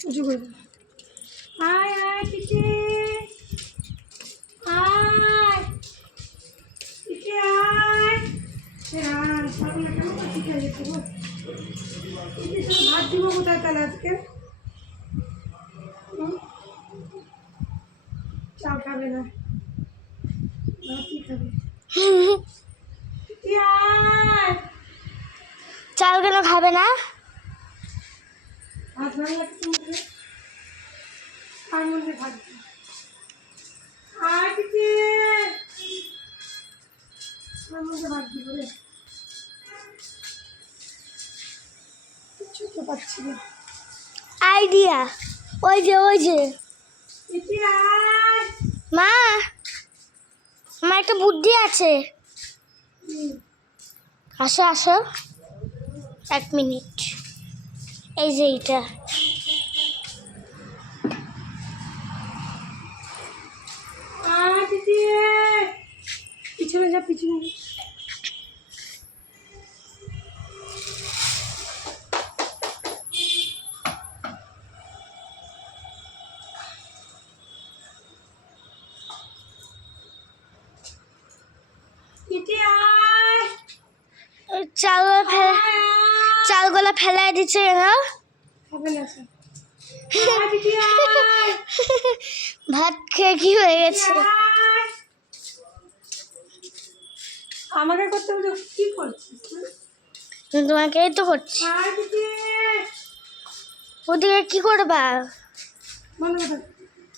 উঁচু করে দাও আয় আয় টিকে আয় টিকে আয় শুধু ভাত দিব কোথায় তাহলে আজকে? চাল খাবে না। ভাতই খাবে? চাল কেন খাবে না? ভাত ভালো লাগছে মুখে আর মধ্যে ভাত দিই। আয় আর মধ্যে ভাত দিব রে কিচ্ছু তো পাচ্ছি না আইডিয়া। ওই যে ওই যে। মা আমার একটা বুদ্ধি আছে। আসো আসো। এক মিনিট। এই যে এইটা আয় টিকে পিছনে যা পিছনে যা টিকে আয় ওই চালগুলো ফেলা আয়, আয়। চালগুলো ফেলাই দিচ্ছে আয় ভাত খেয়ে কি হয়ে গেছে। আমাকে করতে হবে তো কি করছিস তুই? আমি তো করছি। ওদিকে কি করবা? দাও।